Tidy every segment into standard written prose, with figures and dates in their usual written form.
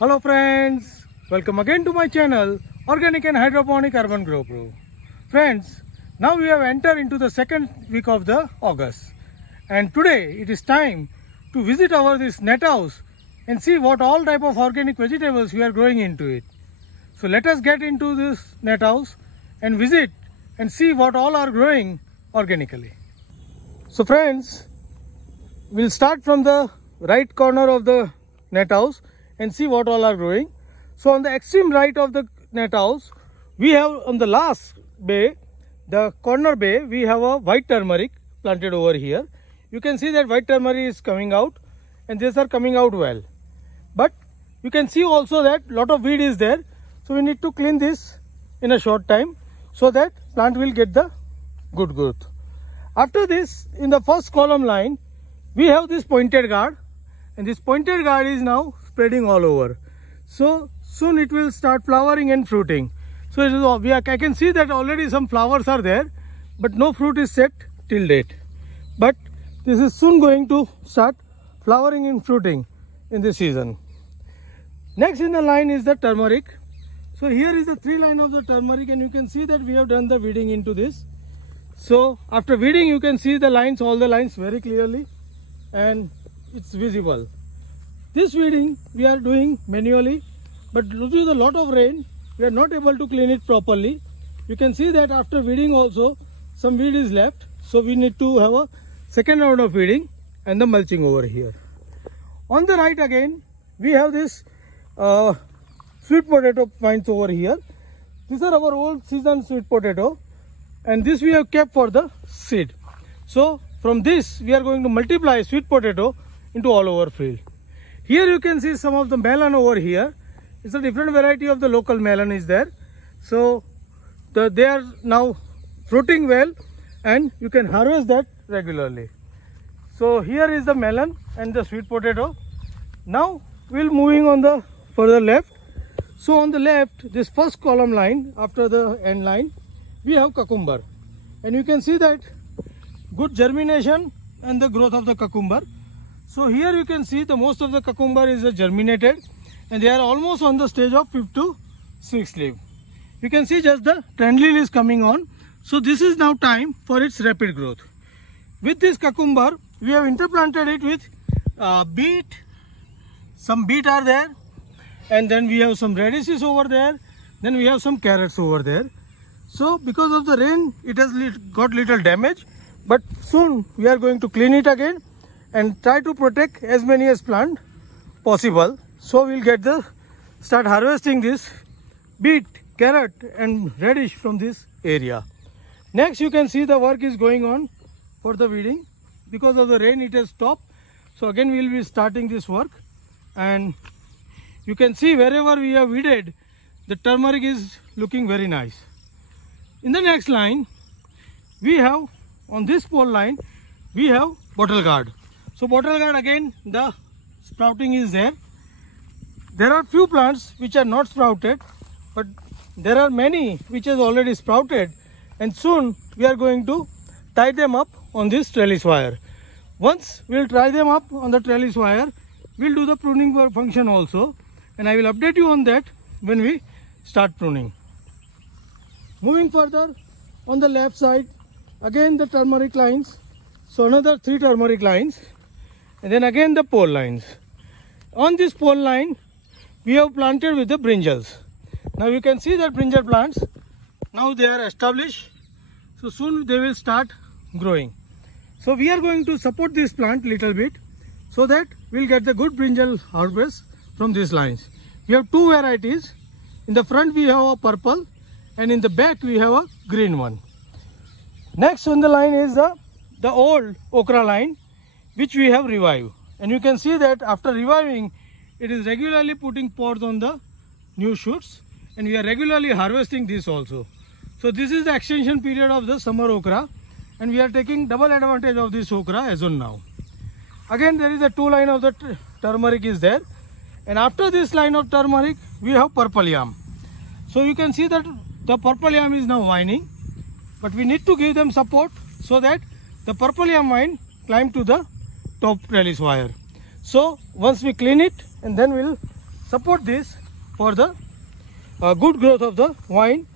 Hello friends, welcome again to my channel Organic and Hydroponic Urban Grow Pro. Friends, now we have entered into the second week of the August, and today it is time to visit our this net house and see what all type of organic vegetables we are growing into it. So let us get into this net house and visit and see what all are growing organically. So friends, we'll start from the right corner of the net house and see what all are growing. So on the extreme right of the net house, we have on the last bay, the corner bay, we have a white turmeric planted over here. You can see that white turmeric is coming out and these are coming out well. But you can see also that lot of weed is there. So we need to clean this in a short time so that plant will get the good growth. After this, in the first column line, we have this pointed gourd, and this pointed gourd is now spreading all over. So soon it will start flowering and fruiting. So it is, I can see that already some flowers are there, but no fruit is set till date. But this is soon going to start flowering and fruiting in this season. Next in the line is the turmeric. So here is the three line of the turmeric, and you can see that we have done the weeding into this. So after weeding, you can see the lines, all the lines very clearly, and it's visible. This weeding we are doing manually, but due to the lot of rain, we are not able to clean it properly. You can see that after weeding also, some weed is left. So we need to have a second round of weeding and the mulching over here. On the right again, we have this sweet potato vines over here. These are our old season sweet potato, and this we have kept for the seed. So from this we are going to multiply sweet potato into all over field. Here you can see some of the melon over here. It's a different variety of the local melon is there. So they are now fruiting well, and you can harvest that regularly. So here is the melon and the sweet potato. Now we'll moving on the further left. So on the left, this first column line after the end line, we have cucumber, and you can see that good germination and the growth of the cucumber. So here you can see the most of the cucumber is germinated, and they are almost on the stage of 5th to 6th leaf. You can see just the trend leaf is coming on. So this is now time for its rapid growth. With this cucumber, we have interplanted it with beet. Some beet are there, and then we have some radishes over there. Then we have some carrots over there. So because of the rain, it has got little damage, but soon we are going to clean it again and try to protect as many as plant possible. So we'll start harvesting this beet, carrot and radish from this area. Next, you can see the work is going on for the weeding. Because of the rain, it has stopped. So again we'll be starting this work, and you can see wherever we have weeded, the turmeric is looking very nice. In the next line, we have on this pole line, we have bottle gourd. So bottle gourd, again the sprouting is there. There are few plants which are not sprouted, but there are many which has already sprouted, and soon we are going to tie them up on this trellis wire. Once we'll tie them up on the trellis wire, we'll do the pruning function also, and I will update you on that when we start pruning. Moving further, on the left side, again the turmeric lines. So another 3 turmeric lines, and then again the pole lines. On this pole line, we have planted with the brinjals. Now you can see that brinjal plants, now they are established. So soon they will start growing. So we are going to support this plant little bit so that we'll get the good brinjal harvest from these lines. We have 2 varieties. In the front we have a purple, and in the back we have a green one. Next on the line is the old okra line, which we have revived, and you can see that after reviving, it is regularly putting pods on the new shoots, and we are regularly harvesting this also. So this is the extension period of the summer okra, and we are taking double advantage of this okra as on now. Again there is a 2 line of the turmeric is there, and after this line of turmeric we have purple yam. So you can see that the purple yam is now vining, but we need to give them support so that the purple yam vine climb to the top trellis wire. So once we clean it, and then we'll support this for the good growth of the vine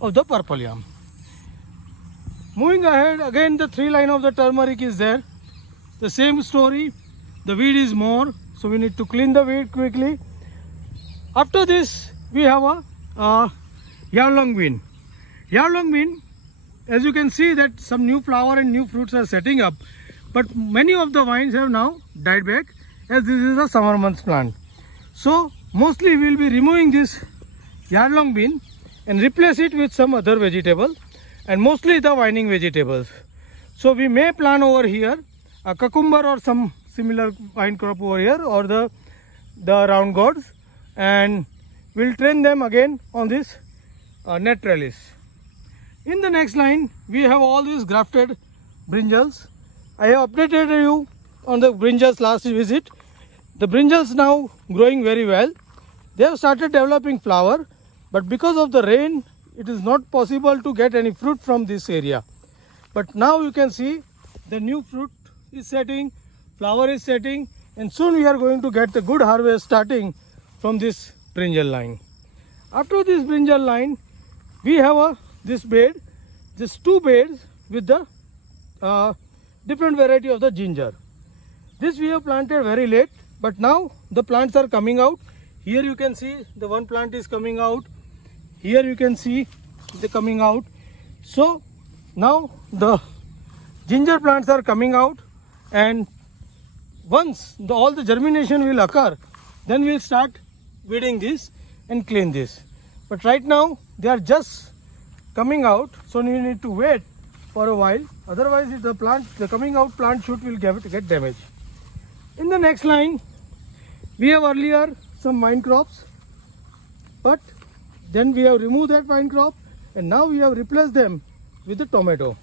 of the purple yam. Moving ahead, again the 3 line of the turmeric is there. The same story, the weed is more, so we need to clean the weed quickly. After this, we have a Yarlung bean. Yarlung bean, as you can see that some new flower and new fruits are setting up, but many of the vines have now died back as this is a summer months plant. So mostly we will be removing this Yarlung bean and replace it with some other vegetable, and mostly the vining vegetables. So we may plant over here a cucumber or some similar vine crop over here, or the round gourds, and we'll train them again on this net trellis. In the next line, we have all these grafted brinjals. I have updated you on the brinjals last visit. The brinjals now growing very well. They have started developing flower, but because of the rain, it is not possible to get any fruit from this area. But now you can see the new fruit is setting, flower is setting, and soon we are going to get the good harvest starting from this brinjal line. After this brinjal line, we have this bed, just 2 beds with the different variety of the ginger. This we have planted very late, but now the plants are coming out. Here you can see the one plant is coming out. Here you can see the coming out. So now the ginger plants are coming out, and once all the germination will occur, then we'll start weeding this and clean this. But right now they are just coming out, so we need to wait for a while. Otherwise, if the coming out plant shoot will get damaged. In the next line, we have earlier some vine crops, but then we have removed that vine crop, and now we have replaced them with the tomato.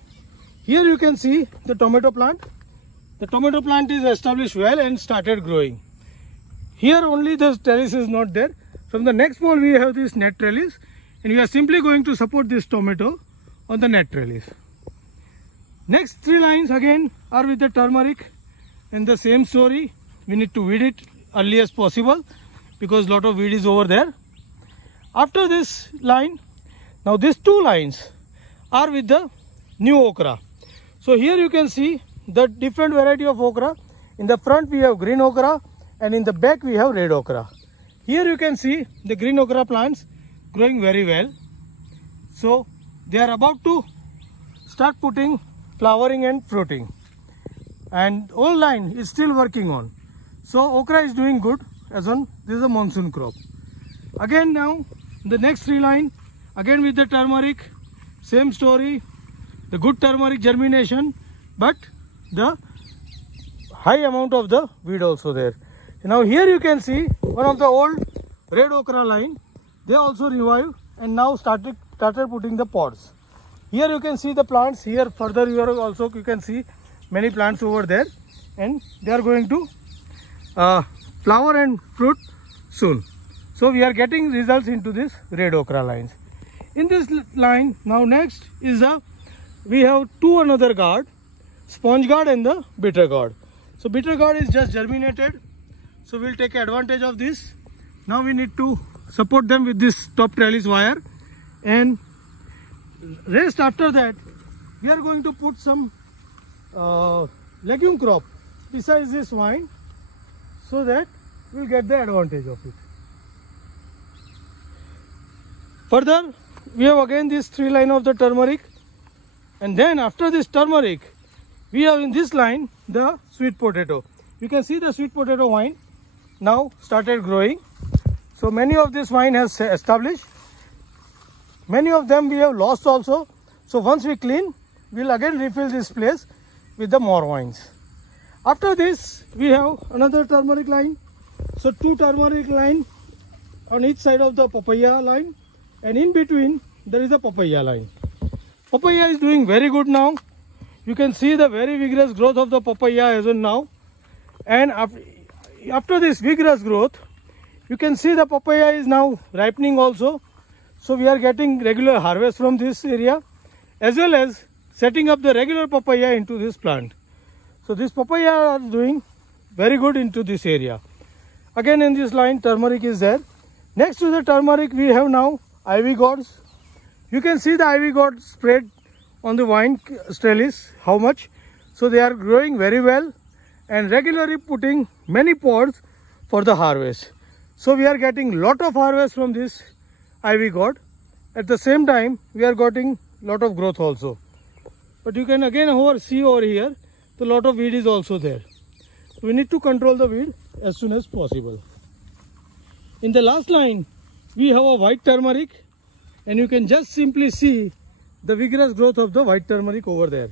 Here you can see the tomato plant. The tomato plant is established well and started growing. Here only the trellis is not there. From the next pole we have this net trellis, and we are simply going to support this tomato on the net trellis. Next 3 lines again are with the turmeric, and the same story. We need to weed it early as possible because lot of weed is over there. After this line, now these 2 lines are with the new okra. So here you can see the different variety of okra. In the front we have green okra, and in the back we have red okra. Here you can see the green okra plants growing very well. So they are about to start putting flowering and fruiting, and whole line is still working on. So okra is doing good as on this is a monsoon crop. Again now the next 3 line again with the turmeric, same story, the good turmeric germination, but the high amount of the weed also there. Now here you can see one of the old red okra line, they also revived and now started putting the pods. Here you can see the plants. Here further you can see many plants over there, and they are going to flower and fruit soon. So we are getting results into this red okra lines. In this line now next is we have 2 another gourd, sponge gourd and the bitter gourd. So bitter gourd is just germinated, so we'll take advantage of this. Now we need to support them with this top trellis wire, and rest after that we are going to put some legume crop besides this vine, so that we'll get the advantage of it. Further we have again this 3 line of the turmeric, and then after this turmeric we have in this line the sweet potato. You can see the sweet potato vine now started growing. So many of this vine has established. Many of them we have lost also. So once we clean, we'll again refill this place with the more vines. After this we have another turmeric line. So 2 turmeric line on each side of the papaya line, and in between there is a papaya line. Papaya is doing very good now. You can see the very vigorous growth of the papaya as of now. And after this vigorous growth, you can see the papaya is now ripening also. So we are getting regular harvest from this area, as well as setting up the regular papaya into this plant. So this papaya are doing very good into this area. Again in this line turmeric is there. Next to the turmeric we have now ivy gourds. You can see the ivy gourd spread on the vine trellis, how much. So they are growing very well and regularly putting many pods for the harvest. So we are getting lot of harvest from this ivy gourd. At the same time we are getting lot of growth also. But you can again see over here, the lot of weed is also there. We need to control the weed as soon as possible. In the last line we have a white turmeric, and you can just simply see the vigorous growth of the white turmeric over there.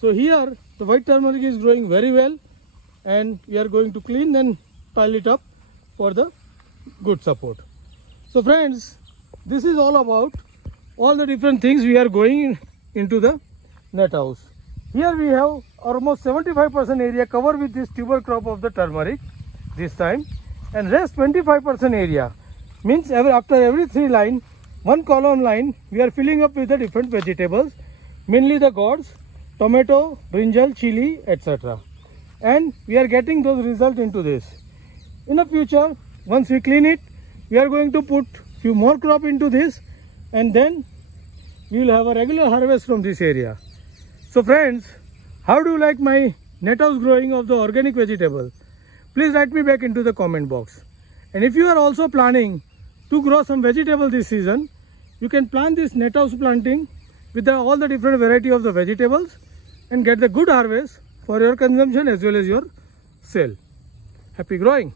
So here the white turmeric is growing very well, and we are going to clean then pile it up for the good support. So friends, this is all about all the different things we are going into the net house. Here we have almost 75% area covered with this tuber crop of the turmeric this time, and rest 25% area means after every 3 line, 1 column line, we are filling up with the different vegetables, mainly the gourds, tomato, brinjal, chili, etc. And we are getting those results into this. In the future, once we clean it, we are going to put few more crop into this, and then we will have a regular harvest from this area. So friends, how do you like my net house growing of the organic vegetable? Please write me back into the comment box. And if you are also planning to grow some vegetable this season, you can plan this net house planting with all the different variety of the vegetables and get the good harvest for your consumption as well as your sale. Happy growing!